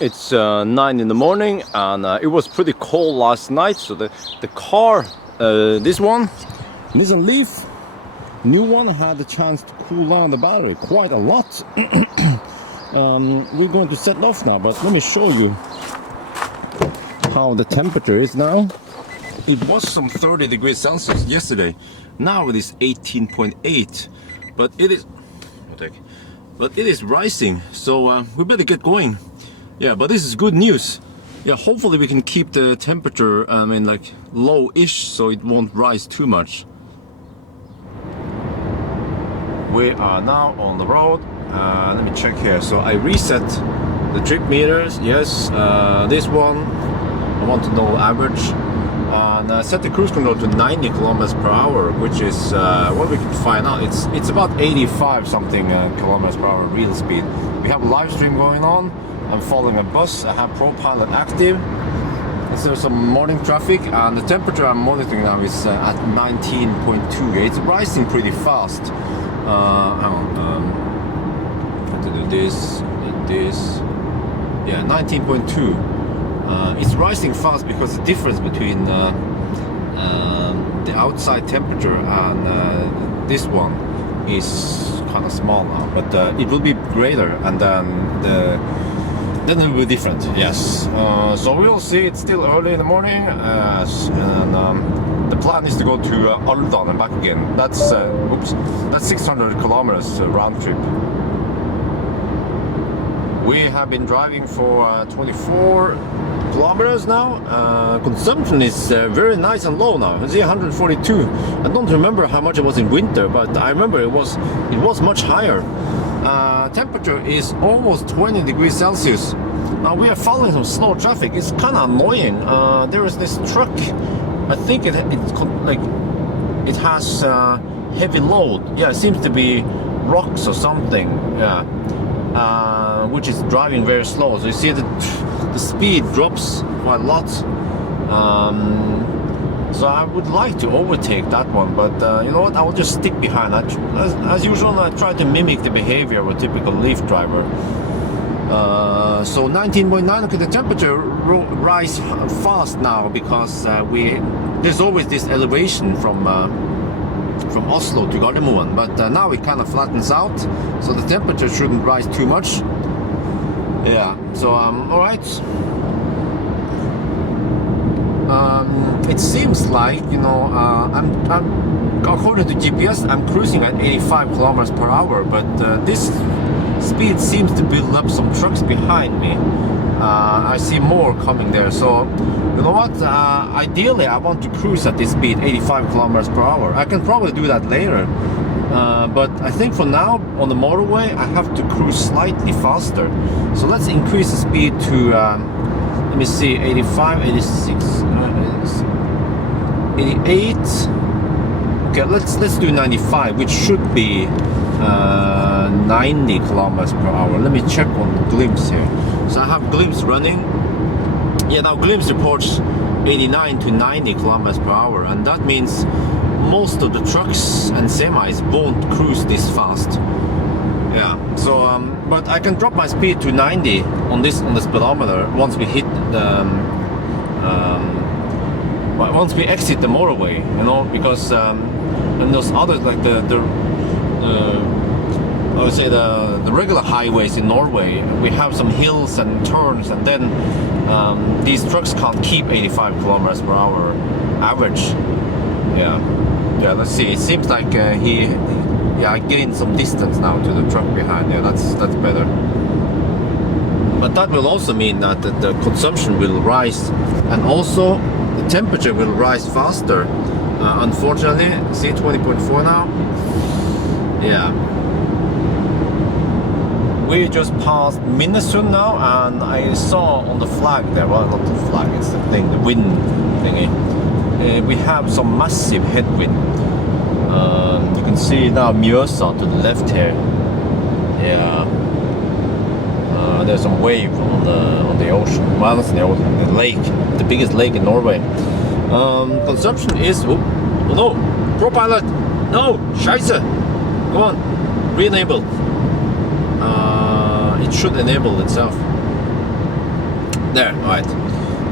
It's 9 in the morning, and it was pretty cold last night, so the car, this one, Nissan Leaf, new one, had the chance to cool down the battery quite a lot. We're going to set off now, but let me show you how the temperature is now. It was some 30 degrees Celsius yesterday. Now it is 18.8, but it is rising, so we better get going. Yeah, but this is good news. Yeah, hopefully we can keep the temperature like low-ish, so it won't rise too much. We are now on the road. Let me check here. So I reset the trip meters. Yes, this one I want to know average, and I set the cruise control to 90 kilometers per hour, which is what we can find out. It's about 85 something kilometers per hour real speed. We have a live stream going on. I'm following a bus. I have ProPilot active. There's some morning traffic, and the temperature I'm monitoring now is at 19.2. It's rising pretty fast. Hang on. Have to do this. Yeah, 19.2. It's rising fast because the difference between the outside temperature and this one is kind of small now, but it will be greater, and then it will be different. Yes. So we'll see. It's still early in the morning, and the plan is to go to Aldan and back again. That's 600 kilometers round trip. We have been driving for 24 kilometers now. Consumption is very nice and low now. It's 142. I don't remember how much it was in winter, but I remember it was much higher. Temperature is almost 20 degrees Celsius. Now we are following some slow traffic. It's kind of annoying. There is this truck. I think it has heavy load. Yeah, it seems to be rocks or something. Yeah. Which is driving very slow. So you see the speed drops quite a lot. So I would like to overtake that one, but you know what? I will just stick behind. As usual, I try to mimic the behavior of a typical Leaf driver. So 19.9. Okay, the temperature rise fast now because there's always this elevation from Oslo to Gardermoen, but now it kind of flattens out, so the temperature shouldn't rise too much. Yeah, so all right. It seems like, you know, I'm according to GPS I'm cruising at 85 kilometers per hour, but this speed seems to build up some trucks behind me. I see more coming there, so you know what, ideally I want to cruise at this speed, 85 kilometers per hour. I can probably do that later, but I think for now on the motorway I have to cruise slightly faster. So let's increase the speed to let me see, 85, 86, 88. Okay, let's do 95, which should be 90 kilometers per hour. Let me check on Glimpse here. So I have Glimpse running. Yeah, now Glimpse reports 89 to 90 kilometers per hour, and that means most of the trucks and semis won't cruise this fast. Yeah, so but I can drop my speed to 90 on the speedometer once we hit the once we exit the motorway, you know, because and those others, like I would say the regular highways in Norway, we have some hills and turns, and then these trucks can't keep 85 kilometers per hour average. Yeah, let's see. It seems like I gained some distance now to the truck behind. Yeah, that's better. But that will also mean that the consumption will rise, and also the temperature will rise faster. Unfortunately, see 20.4 now. Yeah. We just passed Minnesund now, and I saw on the flag there, well, not the flag, it's the thing, the wind thingy. We have some massive headwind. You can see now Mjøsa to the left here. Yeah. There's some wave on the ocean. Well, not the ocean, the lake, the biggest lake in Norway. Consumption is, oh no, ProPilot, no, Scheisse, go on, re-enable. It should enable itself. There, alright.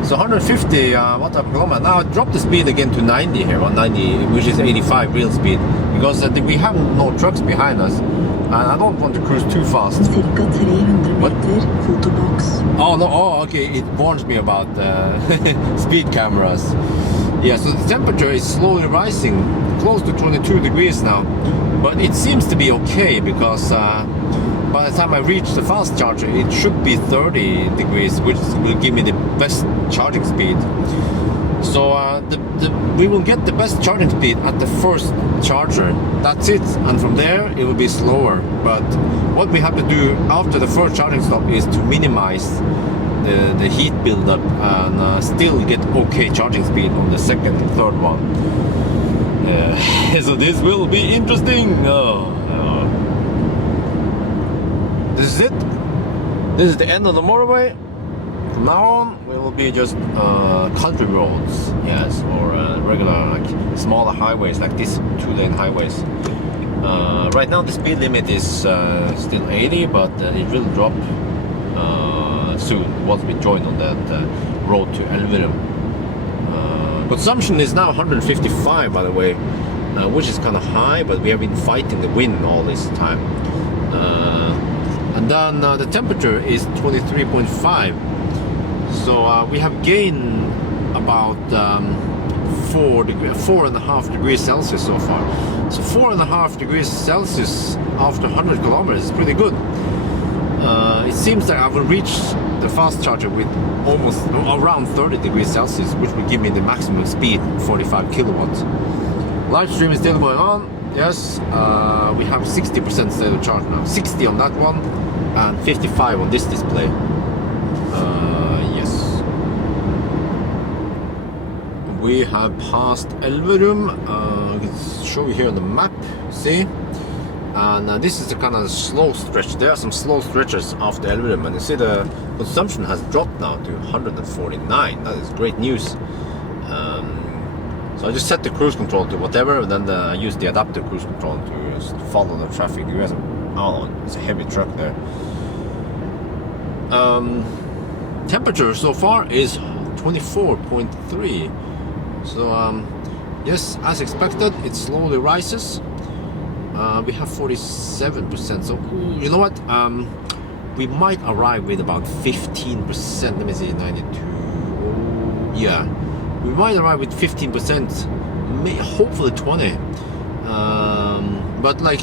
So 150 watt per kilometer. Now I dropped the speed again to 90 here, or 90, which is 85 real speed, because we have no trucks behind us, and I don't want to cruise too fast. Cirka 300 meter, photobox. Oh no! Oh, okay. It warns me about speed cameras. Yeah. So the temperature is slowly rising, close to 22 degrees now, but it seems to be okay because. By the time I reach the fast charger, it should be 30 degrees, which will give me the best charging speed. So we will get the best charging speed at the first charger. That's it, and from there it will be slower. But what we have to do after the first charging stop is to minimize the heat buildup and still get okay charging speed on the second and third one. So this will be interesting. This is it. This is the end of the motorway. From now on, we will be just country roads, yes, or regular, like smaller highways, like these 2-lane highways. Right now, the speed limit is still 80, but it will drop soon once we join on that road to Elverum. Consumption is now 155, by the way, which is kind of high, but we have been fighting the wind all this time. And then the temperature is 23.5, so we have gained about 4.5 degrees Celsius so far. So 4.5 degrees Celsius after 100 kilometers is pretty good. It seems that I will reach the fast charger with almost around 30 degrees Celsius, which will give me the maximum speed, 45 kilowatts. Live stream is still going on. Yes, we have 60% state of charge now. 60 on that one and 55 on this display. Yes. We have passed Elverum. I can show you here on the map. See? And this is the kind of slow stretch. There are some slow stretches after Elverum, and you see the consumption has dropped now to 149. That is great news. So I just set the cruise control to whatever, and then I use the adaptive cruise control to follow the traffic. You guys, oh, it's a heavy truck there. Temperature so far is 24.3. So yes, as expected, it slowly rises. We have 47%. So you know what? We might arrive with about 15%. Let me see, 92. Yeah. We might arrive with 15%, hopefully 20. But like,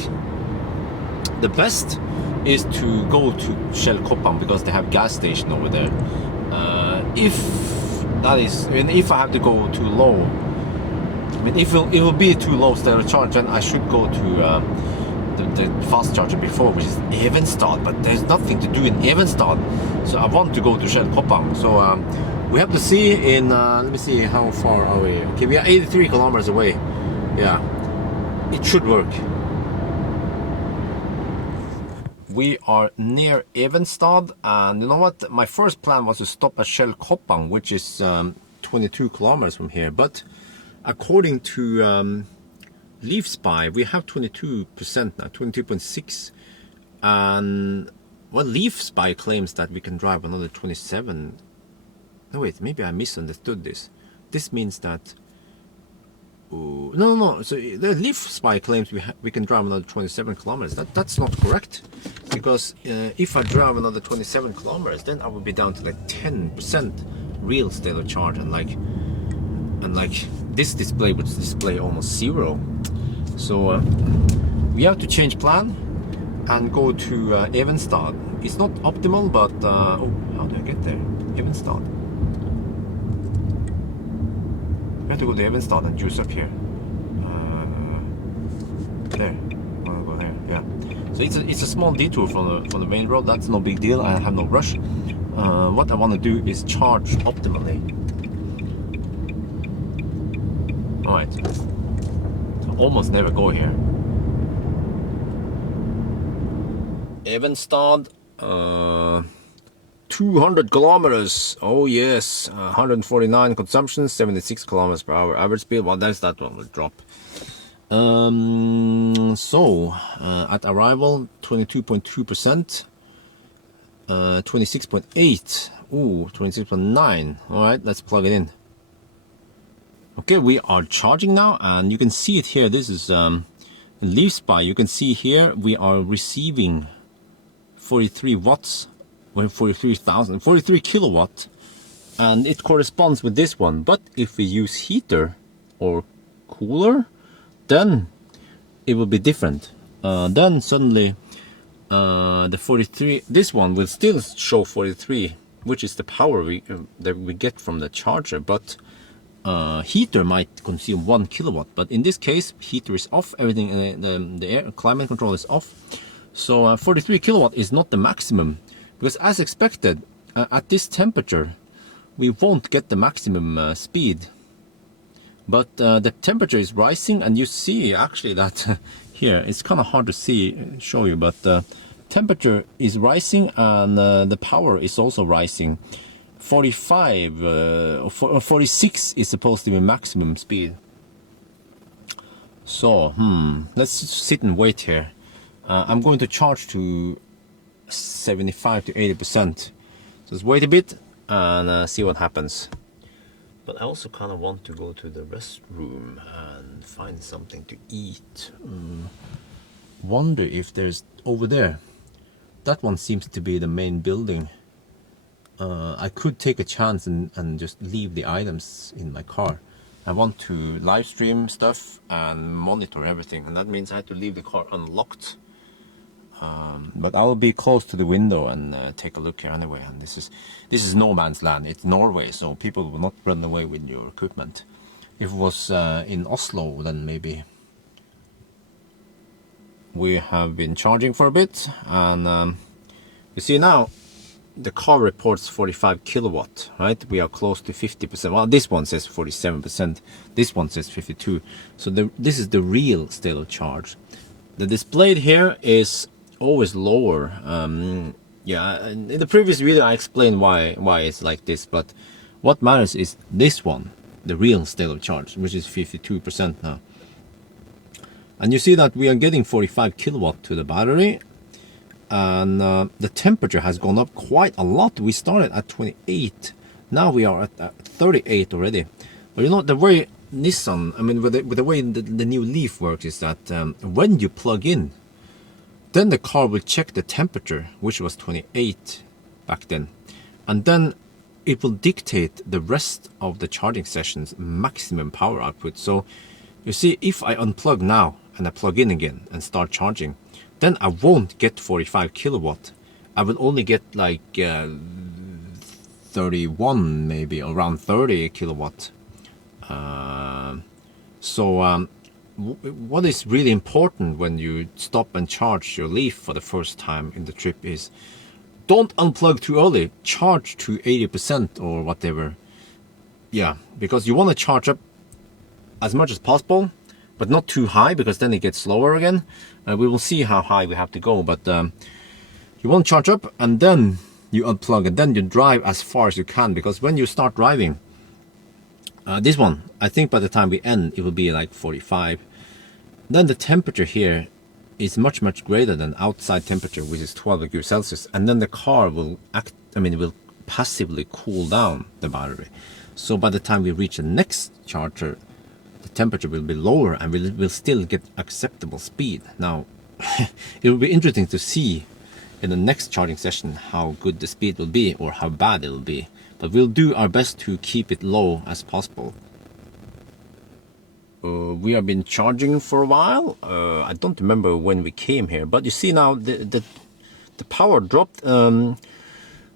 the best is to go to Shell Koppang because they have gas station over there. If that is, and if I have to go too low, I mean, if it will be too low state of charge, then I should go to the fast charger before, which is Evenstad. But there's nothing to do in Evenstad, so I want to go to Shell Koppang. So. We have to see in, let me see, how far are we? Okay, we are 83 kilometers away. Yeah, it should work. We are near Evenstad, and you know what? My first plan was to stop at Shell Koppang, which is 22 kilometers from here. But according to Leaf Spy, we have 22% now, 22.6. And well, Leaf Spy claims that we can drive another 27. No, wait, maybe I misunderstood this. This means that... No. So the Leaf Spy claims we can drive another 27 kilometers. That's not correct. Because if I drive another 27 kilometers, then I will be down to like 10% real state of charge. And like this display would display almost 0. So we have to change plan and go to Evenstad. It's not optimal, but... oh, how do I get there? Evenstad. We have to go to Evenstad and juice up here. There. I want to go there. Yeah. So it's a small detour from the main road. That's no big deal. I have no rush. What I want to do is charge optimally. All right. So almost never go here. Evenstad. 200 kilometers. Oh yes, 149 consumption, 76 kilometers per hour average speed. Well, there's that one will drop. So at arrival, 22.2%. 26.8. Ooh, 26.9. All right, let's plug it in. Okay, we are charging now, and you can see it here. This is Leaf Spy. You can see here we are receiving 43 watts, well, 43 kilowatt, and it corresponds with this one. But if we use heater or cooler, then it will be different. Then suddenly the 43, this one will still show 43, which is the power that we get from the charger, but heater might consume 1 kilowatt. But in this case, heater is off, everything, the air climate control is off. So 43 kilowatt is not the maximum, because as expected, at this temperature, we won't get the maximum speed. But the temperature is rising, and you see actually that here, it's kind of hard to show you, but temperature is rising, and the power is also rising. 45 or 46 is supposed to be maximum speed. So let's sit and wait here. I'm going to charge to 75 to 80%. So let's wait a bit and see what happens. But I also kind of want to go to the restroom and find something to eat. Wonder if there's over there. That one seems to be the main building. I could take a chance and just leave the items in my car. I want to live stream stuff and monitor everything, and that means I have to leave the car unlocked. But I will be close to the window and take a look here anyway. And this is no man's land. It's Norway, so people will not run away with your equipment. If it was in Oslo, then maybe. We have been charging for a bit, and you see now the car reports 45 kilowatt, right? We are close to 50%. Well, this one says 47%. This one says 52. So this is the real state of charge. The displayed here is always lower. Yeah, in the previous video I explained why it's like this, but what matters is this one, the real state of charge, which is 52% now. And you see that we are getting 45 kilowatt to the battery, and the temperature has gone up quite a lot. We started at 28, now we are at 38 already. But you know, the way Nissan, I mean, with the way the new Leaf works is that when you plug in, then the car will check the temperature, which was 28 back then, and then it will dictate the rest of the charging session's maximum power output. So you see, if I unplug now and I plug in again and start charging, then I won't get 45 kilowatt. I will only get like 31, maybe around 30 kilowatt. What is really important when you stop and charge your Leaf for the first time in the trip is don't unplug too early. Charge to 80% or whatever. Yeah, because you want to charge up as much as possible, but not too high, because then it gets slower again. We will see how high we have to go, but you want to charge up and then you unplug and then you drive as far as you can, because when you start driving, this one, I think by the time we end, it will be like 45. Then the temperature here is much greater than outside temperature, which is 12 degrees Celsius, and then the car will it will passively cool down the battery. So by the time we reach the next charger, the temperature will be lower and we'll still get acceptable speed. Now, it will be interesting to see in the next charging session how good the speed will be or how bad it will be. But we'll do our best to keep it low as possible. We have been charging for a while. I don't remember when we came here, but you see now the power dropped.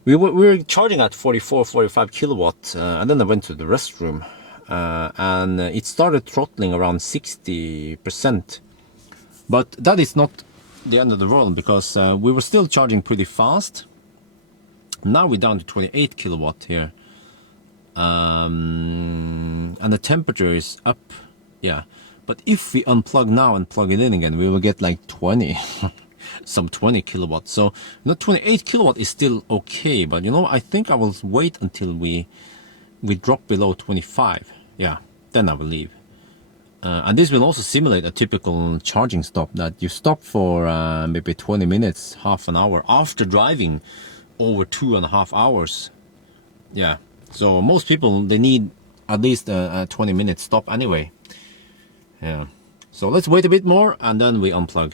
We were charging at 45 kilowatt, and then I went to the restroom, and it started throttling around 60%. But that is not the end of the world, because we were still charging pretty fast. Now we're down to 28 kilowatt here, and the temperature is up. Yeah, but if we unplug now and plug it in again, we will get like 20 some 20 kilowatt. So 28 kilowatt is still okay, but I think I will wait until we drop below 25. Yeah, then I will leave. And this will also simulate a typical charging stop, that you stop for maybe 20 minutes, half an hour after driving over 2.5 hours. Yeah, so most people, they need at least a 20-minute stop anyway. Yeah, so let's wait a bit more and then we unplug.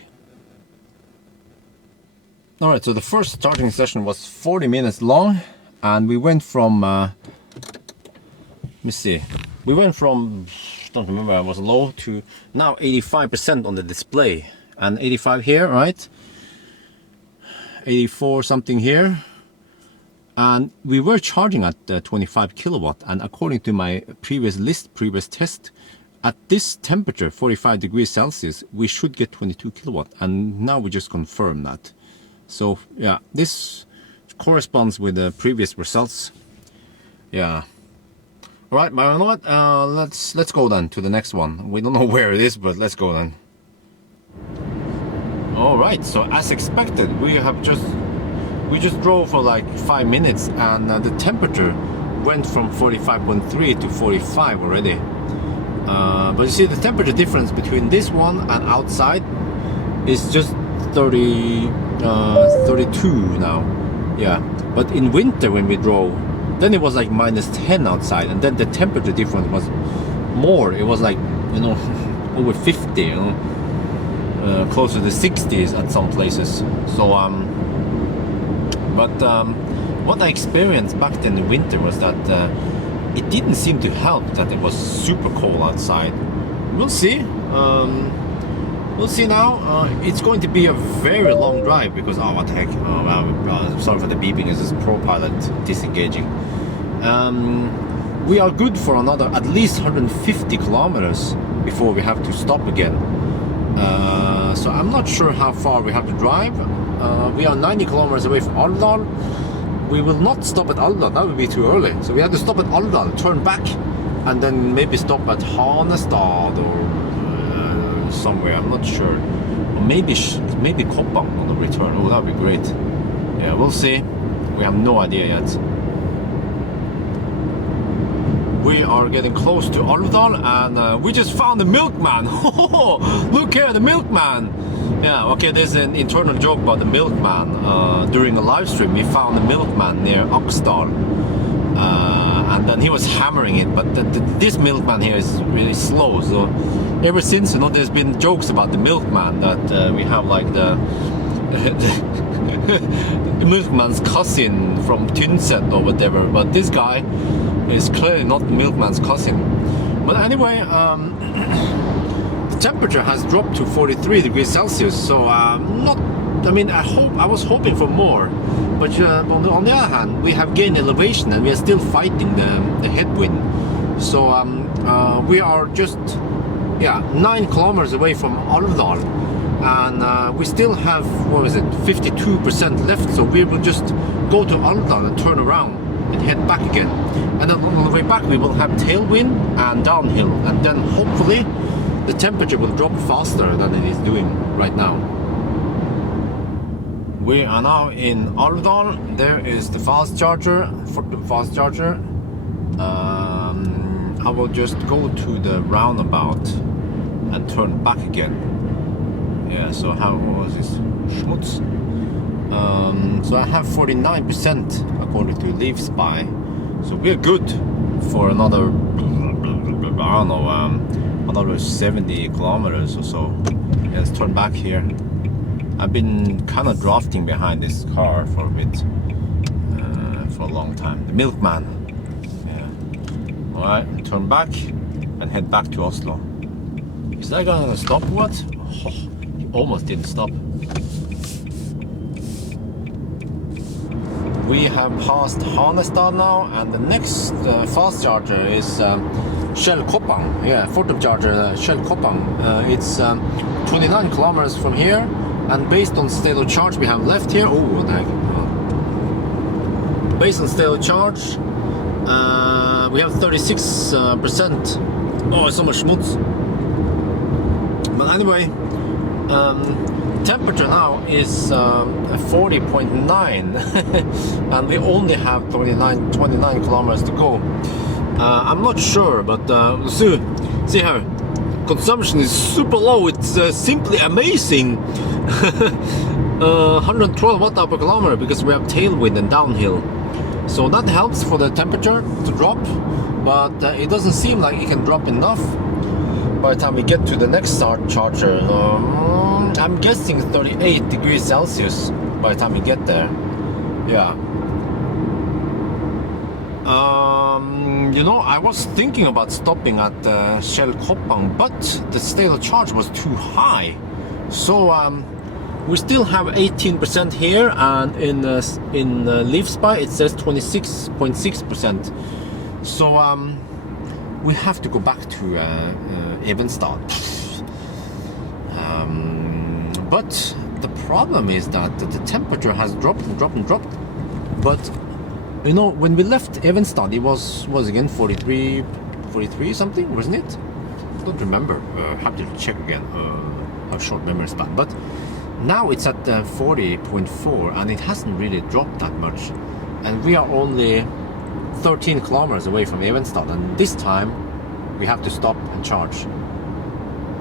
All right, so the first charging session was 40 minutes long, and we went from let me see, we went from, don't remember, I was low to now 85% on the display, and 85 here, right? 84 something here, and we were charging at 25 kilowatt, and according to my previous test, at this temperature, 45 degrees Celsius, we should get 22 kilowatt, and now we just confirmed that. So yeah, this corresponds with the previous results. Yeah. All right, but you know what? Let's go then to the next one. We don't know where it is, but let's go then. All right. So as expected, we just drove for like 5 minutes, and the temperature went from 45.3 to 45 already. But you see, the temperature difference between this one and outside is just 32 now. Yeah, but in winter when we drove, then it was like -10 outside, and then the temperature difference was more. It was like, you know, over 50, you know, closer to 60s at some places. So what I experienced back then in winter was that it didn't seem to help that it was super cold outside. We'll see. We'll see now. It's going to be a very long drive because, oh, what the heck. Oh, wow. Sorry for the beeping. It's this ProPilot disengaging. We are good for another at least 150 kilometers before we have to stop again. So I'm not sure how far we have to drive. We are 90 kilometers away from Alvdal. We will not stop at Alvdal. That would be too early. So we have to stop at Alvdal, turn back, and then maybe stop at Hanestad or somewhere. I'm not sure. Or maybe Koppang on the return. Oh, that would be great. Yeah, we'll see. We have no idea yet. We are getting close to Alvdal, and we just found the milkman. Look here, the milkman. Yeah, okay, there's an internal joke about the milkman. During a live stream, we found the milkman near Aksdal. And then he was hammering it, but this milkman here is really slow. So ever since, you know, there's been jokes about the milkman, that we have like the milkman's cousin from Tynset or whatever. But this guy is clearly not the milkman's cousin. But anyway, the temperature has dropped to 43 degrees Celsius. So I was hoping for more. But on the other hand, we have gained elevation and we are still fighting the headwind. So we are just 9 kilometers away from Alvdal, and we still have, what is it, 52% left. So we will just go to Alvdal and turn around and head back again. And then on the way back we will have tailwind and downhill, and then hopefully the temperature will drop faster than it is doing right now. We are now in Alvdal. There is the fast charger, I will just go to the roundabout and turn back again. Yeah, so how was this? Schmutz. So I have 49% according to Leaf Spy. So we're good for another, I don't know, another 70 kilometers or so. Yeah, let's turn back here. I've been kind of drafting behind this car for a bit, for a long time. The milkman. Yeah. Alright, turn back and head back to Oslo. Is that gonna stop? What? Oh, he almost didn't stop. We have passed Hanestad now, and the next fast charger is Shell Koppang. Yeah, Fortum charger, Shell Koppang. It's 29 kilometers from here, and based on state of charge we have left here. Oh, what the heck? Based on state of charge, we have 36%. Oh, it's so much schmutz. But anyway, temperature now is 40.9 and we only have 29 kilometers to go. I'm not sure, but see here, consumption is super low. It's simply amazing. 112 watt per kilometer because we have tailwind and downhill. So that helps for the temperature to drop, but it doesn't seem like it can drop enough by the time we get to the next start charger. I'm guessing 38 degrees Celsius by the time we get there. Yeah. You know, I was thinking about stopping at Shell Koppang, but the state of charge was too high. So we still have 18% here, and in Leaf Spy it says 26.6%. So we have to go back to Evenstad. But the problem is that the temperature has dropped and dropped and dropped. But you know, when we left Evenstad, it was again 43 something, wasn't it? I don't remember. Have to check again. Have short memory span. But now it's at 40.4, and it hasn't really dropped that much. And we are only 13 kilometers away from Evenstad, and this time we have to stop and charge.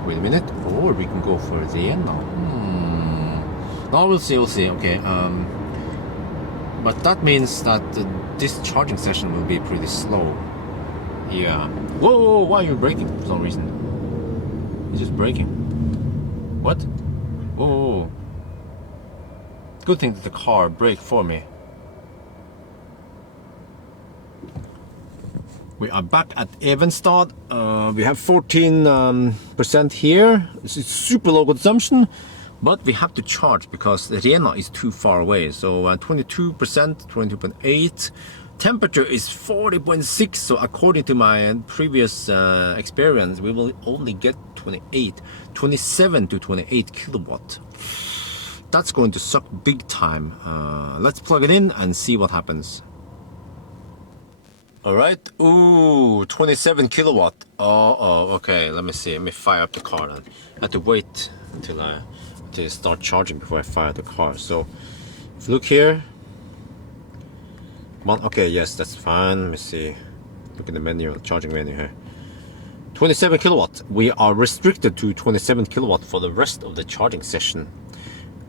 Wait a minute, or we can go further in now. No, we'll see. Okay. But that means that this charging session will be pretty slow. Yeah. Whoa, why are you braking for some reason? It's just braking. What? Whoa. Good thing that the car braked for me. We are back at Evenstad. We have 14% here. This is super low consumption. But we have to charge because Rena is too far away. So 22%, 22.8. Temperature is 40.6. So according to my previous experience, we will only get 27 to 28 kilowatt. That's going to suck big time. Let's plug it in and see what happens. All right. Ooh, 27 kilowatt. Oh, okay. Let me see. Let me fire up the car then. I have to wait until I start charging before I fire the car. So if you look here, okay, yes, that's fine. Let me see. Look at the menu, charging menu here. 27 kilowatt. We are restricted to 27 kilowatt for the rest of the charging session.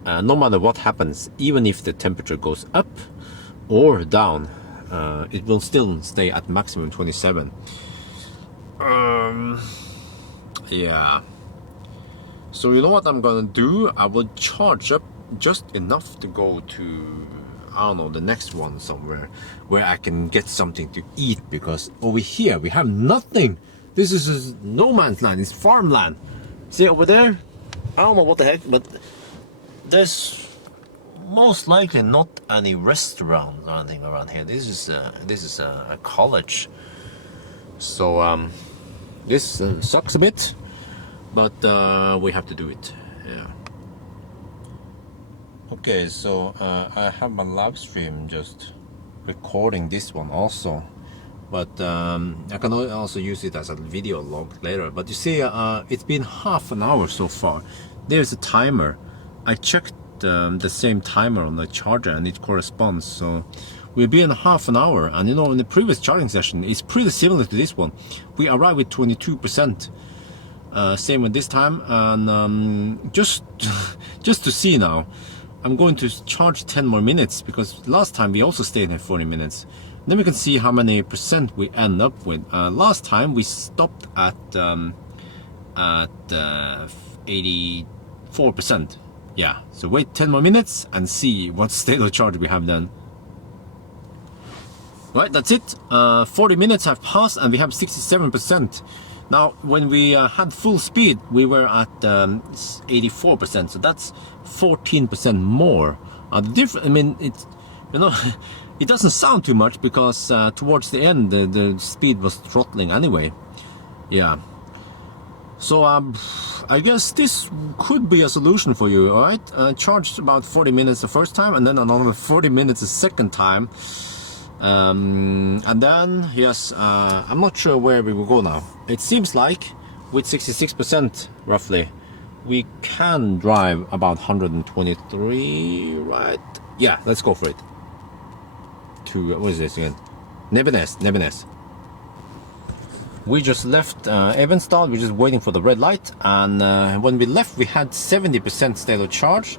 No matter what happens, even if the temperature goes up or down, it will still stay at maximum 27. Yeah. So you know what I'm gonna do? I will charge up just enough to go to, I don't know, the next one somewhere where I can get something to eat, because over here we have nothing. This is no man's land. It's farmland. See over there? I don't know what the heck, but there's most likely not any restaurants or anything around here. This is a college. So this sucks a bit. But we have to do it. Yeah. Okay, so I have my live stream just recording this one also, but I can also use it as a video log later. But you see, it's been half an hour so far. There's a timer. I checked the same timer on the charger, and it corresponds. So we'll be in half an hour. And you know, in the previous charging session, it's pretty similar to this one. We arrived with 22%. Same with this time, and just to see now, I'm going to charge 10 more minutes, because last time we also stayed here 40 minutes. Then we can see how many percent we end up with. Last time we stopped at 84%. Yeah, so wait 10 more minutes and see what state of charge we have then. Right, that's it. 40 minutes have passed and we have 67%. Now, when we had full speed, we were at 84%, so that's 14% more. The difference, I mean, it's, you know, it doesn't sound too much, because towards the end, the speed was throttling anyway. Yeah. So I guess this could be a solution for you. All right, charge about 40 minutes the first time, and then another 40 minutes the second time. And then, yes, I'm not sure where we will go now. It seems like with 66% roughly, we can drive about 123, right? Yeah, let's go for it. To, what is this again? Nebenes. We just left Evenstad. We're just waiting for the red light, and when we left we had 70% state of charge.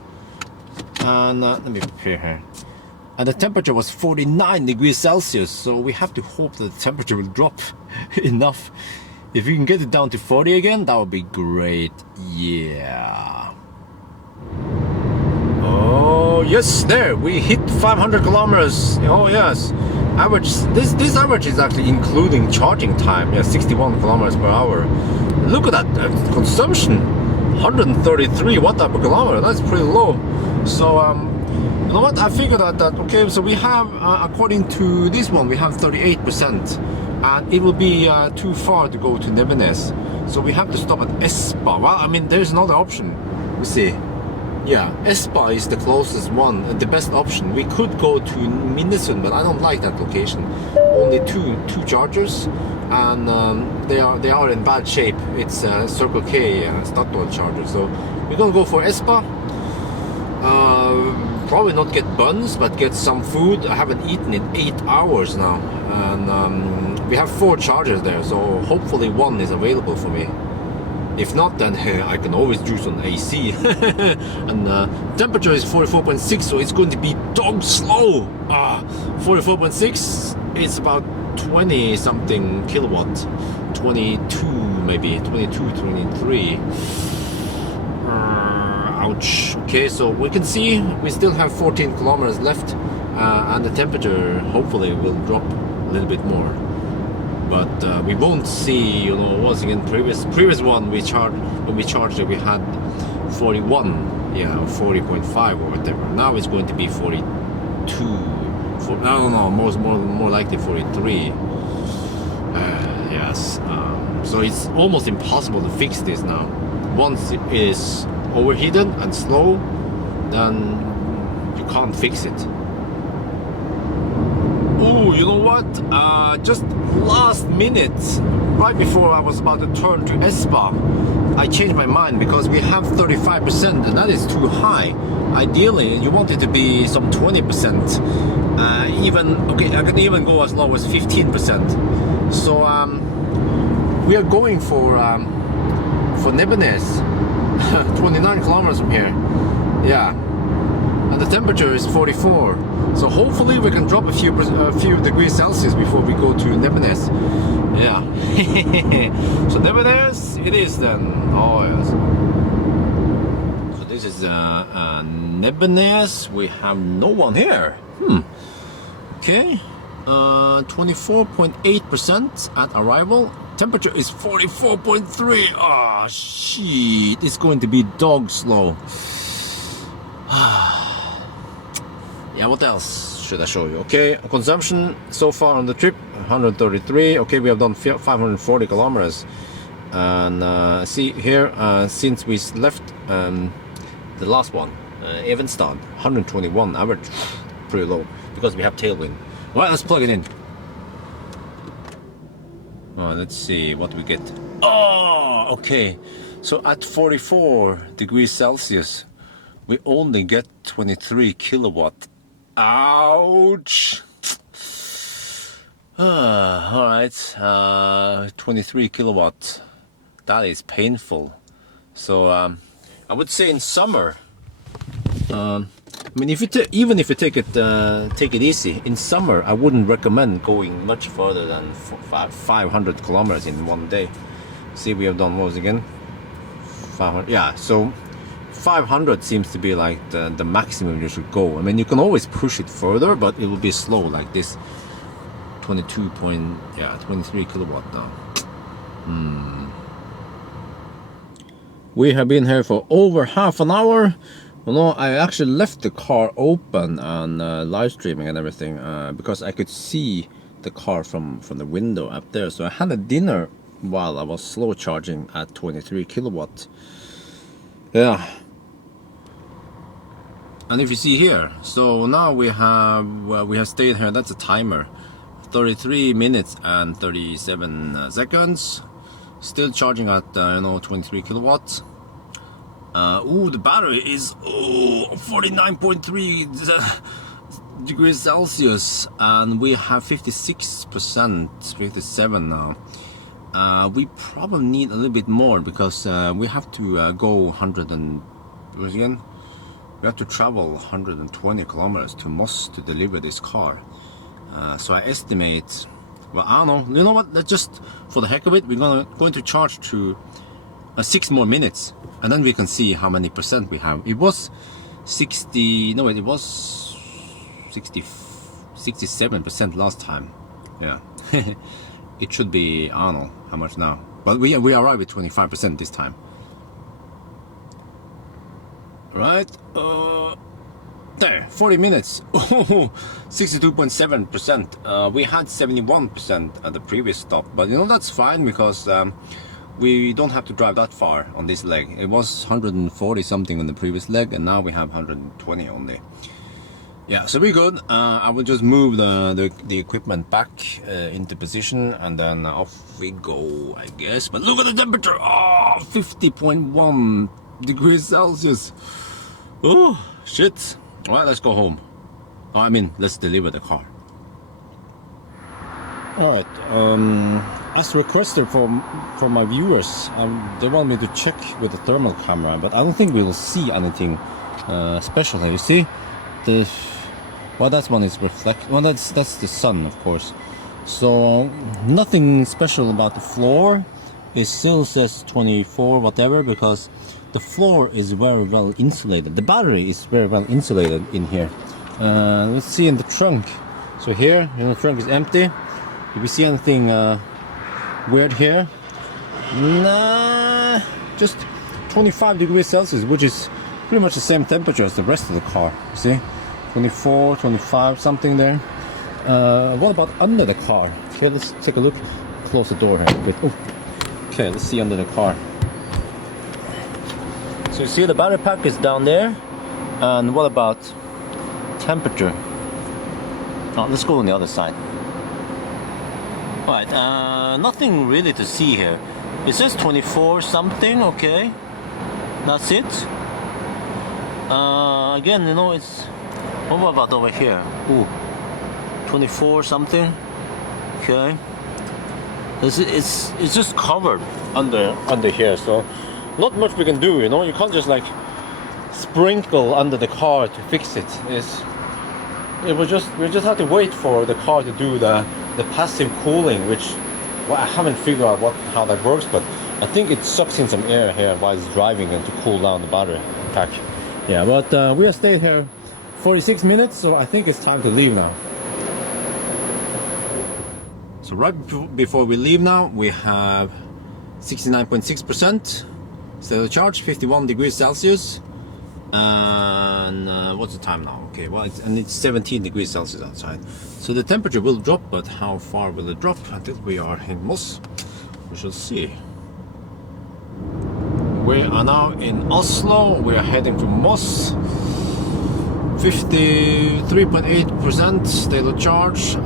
and let me prepare here. And the temperature was 49 degrees Celsius, so we have to hope that the temperature will drop enough. If we can get it down to 40 again, that would be great. Yeah. Oh yes, there we hit 500 kilometers. Oh yes, average. This average is actually including charging time. Yeah, 61 kilometers per hour. Look at that consumption, 133 watt per kilometer. That's pretty low. So you know what? I figured out that okay. So we have, according to this one, we have 38%, and it will be too far to go to Nebenes. So we have to stop at Espa. Well, I mean, there's another option. We see. Yeah, Espa is the closest one, the best option. We could go to Minnesund, but I don't like that location. Only two chargers, and they are in bad shape. It's Circle K Statoil charger. So we're gonna go for Espa. Probably not get buns, but get some food. I haven't eaten in 8 hours now, and we have 4 chargers there, so hopefully one is available for me. If not, then I can always use on AC. And temperature is 44.6, so it's going to be dog slow. 44.6 is about 20 something kilowatt, 22 maybe, 22, 23. Ouch. Okay, so we can see we still have 14 kilometers left, and the temperature hopefully will drop a little bit more. But we won't see, you know, once again, previous one we charged, when we charged it, we had 41, yeah, 40.5 or whatever. Now it's going to be 42. No, more likely 43. Yes. So it's almost impossible to fix this now. Once it is overheated and slow, then you can't fix it. Oh, you know what? Just last minute, right before I was about to turn to Espa, I changed my mind because we have 35%, and that is too high. Ideally, you want it to be some 20%. Okay, I can even go as low as 15%. So we are going for Nebenes, 29 kilometers from here. Yeah. And the temperature is 44, so hopefully we can drop a few degrees Celsius before we go to Nebenes. Yeah. So Nebenes it is then. Oh yes. So this is Nebenes. We have no one here. Okay. 24.8% at arrival. Temperature is 44.3. Ah, shit! It's going to be dog slow. Yeah, what else should I show you? Okay, consumption so far on the trip, 133. Okay, we have done 540 kilometers. And see here, since we left the last one, Evenstad, 121, average, pretty low, because we have tailwind. Well, let's plug it in. Oh, let's see what we get. Oh, okay. So at 44 degrees Celsius, we only get 23 kilowatt. Ouch! All right, 23 kilowatt. That is painful. So I would say in summer. I mean, if you even if you take it easy in summer, I wouldn't recommend going much further than 500 kilometers in one day. See, we have done what was again 500. Yeah, so 500 seems to be like the maximum you should go. I mean, you can always push it further, but it will be slow like this. 23 kilowatt now. We have been here for over half an hour. You know, I actually left the car open and live streaming and everything because I could see the car from the window up there. So I had a dinner while I was slow charging at 23 kilowatt. Yeah. And if you see here, so now we have stayed here. That's a timer, 33 minutes and 37 seconds. Still charging at 23 kilowatts. The battery is 49.3 degrees Celsius, and we have 56%, 57 now. We probably need a little bit more because we have to go 100 and again we have to travel 120 kilometers to Moss to deliver this car. So I estimate, well, I don't know, you know what, let's just, for the heck of it, we're going to charge to 6 more minutes, and then we can see how many percent we have. It was 60, no wait, it was 67% last time. Yeah. It should be, I don't know how much now, but we arrived at 25% this time. Right, there, 40 minutes. Oh, 62.7%. We had 71% at the previous stop, but you know, that's fine because we don't have to drive that far on this leg. It was 140 something on the previous leg, and now we have 120 only. Yeah, so we're good. I will just move the equipment back into position, and then off we go, I guess. But look at the temperature! Oh, 50.1 degrees Celsius. Oh, shit. Alright, let's go home. I mean, let's deliver the car. Alright, as requested from my viewers, they want me to check with the thermal camera, but I don't think we will see anything special here. You see? Well, that one is reflect. Well, that's the sun, of course. So nothing special about the floor. It still says 24 whatever because the floor is very well insulated. The battery is very well insulated in here. Let's see in the trunk. So here, the trunk is empty. If you see anything weird here, nah, just 25 degrees Celsius, which is pretty much the same temperature as the rest of the car. You see, 24, 25, something there. What about under the car? Okay, let's take a look. Close the door here a bit. Oh. Okay, let's see under the car. So you see the battery pack is down there. And what about temperature? Oh, let's go on the other side. Alright, nothing really to see here. It says 24 something, okay. That's it. Again, you know, it's... What about over here? Ooh, 24 something. Okay. It's just covered under here, so not much we can do, you know. You can't just like sprinkle under the car to fix it. We just have to wait for the car to do the passive cooling, which, well, I haven't figured out how that works, but I think it sucks in some air here while it's driving and to cool down the battery pack. Yeah, but we have stayed here 46 minutes, so I think it's time to leave now. So right before we leave now, we have 69.6% state of charge, 51 degrees Celsius, and what's the time now? Okay, well, it's 17 degrees Celsius outside. So the temperature will drop, but how far will it drop until we are in Moss? We shall see. We are now in Oslo. We are heading to Moss. 53.8% state of charge.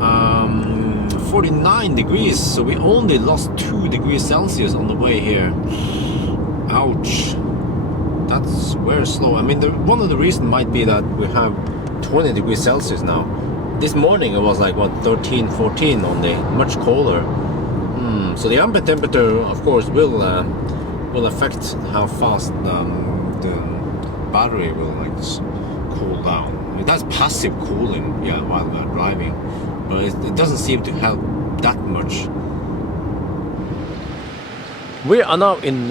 49 degrees, so we only lost 2 degrees Celsius on the way here. Ouch. That's very slow. I mean, one of the reasons might be that we have 20 degrees Celsius now. This morning it was like, what, 13, 14 only, much colder. So the ambient temperature, of course, will affect how fast the battery will like cool down. I mean, that's passive cooling, yeah, while we're driving. But it doesn't seem to help that much. We are now in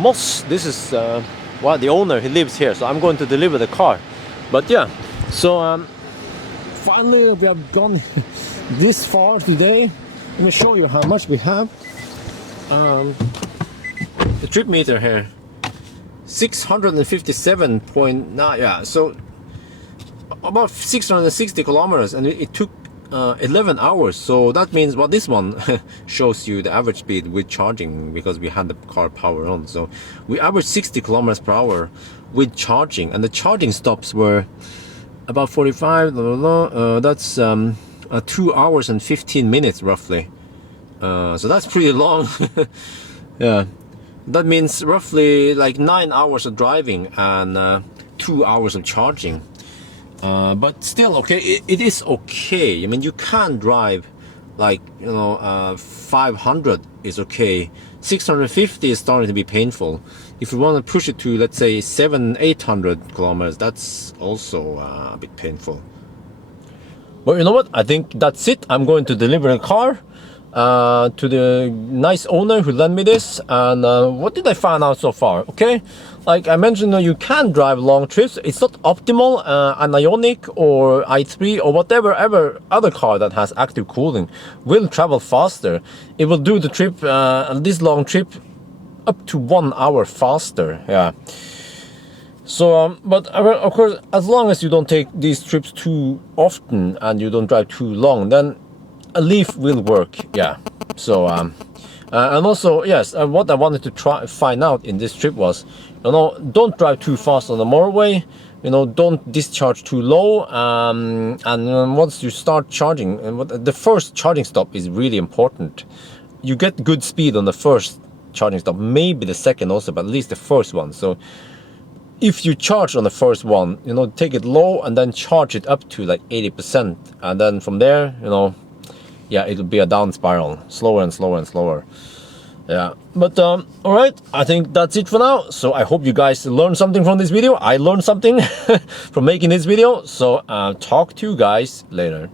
Moss. This is well, the owner, he lives here, so I'm going to deliver the car. But yeah, so finally we have gone this far today. Let me show you how much we have. The trip meter here, 657.9, yeah, so about 660 kilometers, and it took 11 hours. So that means, well, this one shows you the average speed with charging because we had the car power on. So we averaged 60 kilometers per hour with charging, and the charging stops were about 45. That's 2 hours and 15 minutes roughly. So that's pretty long. Yeah, that means roughly like 9 hours of driving and 2 hours of charging. But still, okay, it is okay. I mean, you can drive like 500 is okay. 650 is starting to be painful. If we want to push it to, let's say, 700-800 kilometers, that's also a bit painful. But you know what? I think that's it. I'm going to deliver the car to the nice owner who lent me this. And what did I find out so far? Okay, like I mentioned, you can drive long trips. It's not optimal. An Ioniq or i3 or whatever other car that has active cooling will travel faster. It will do the trip, this long trip, up to 1 hour faster. Yeah. So, but of course, as long as you don't take these trips too often and you don't drive too long, then a Leaf will work. Yeah. So, and also, yes, what I wanted to find out in this trip was, don't drive too fast on the motorway. Don't discharge too low. And once you start charging, the first charging stop is really important. You get good speed on the first charging stop, maybe the second also, but at least the first one. So if you charge on the first one, take it low and then charge it up to like 80%, and then from there, yeah, it'll be a down spiral, slower and slower and slower. Yeah, but all right, I think that's it for now. So I hope you guys learned something from this video. I learned something from making this video. So talk to you guys later.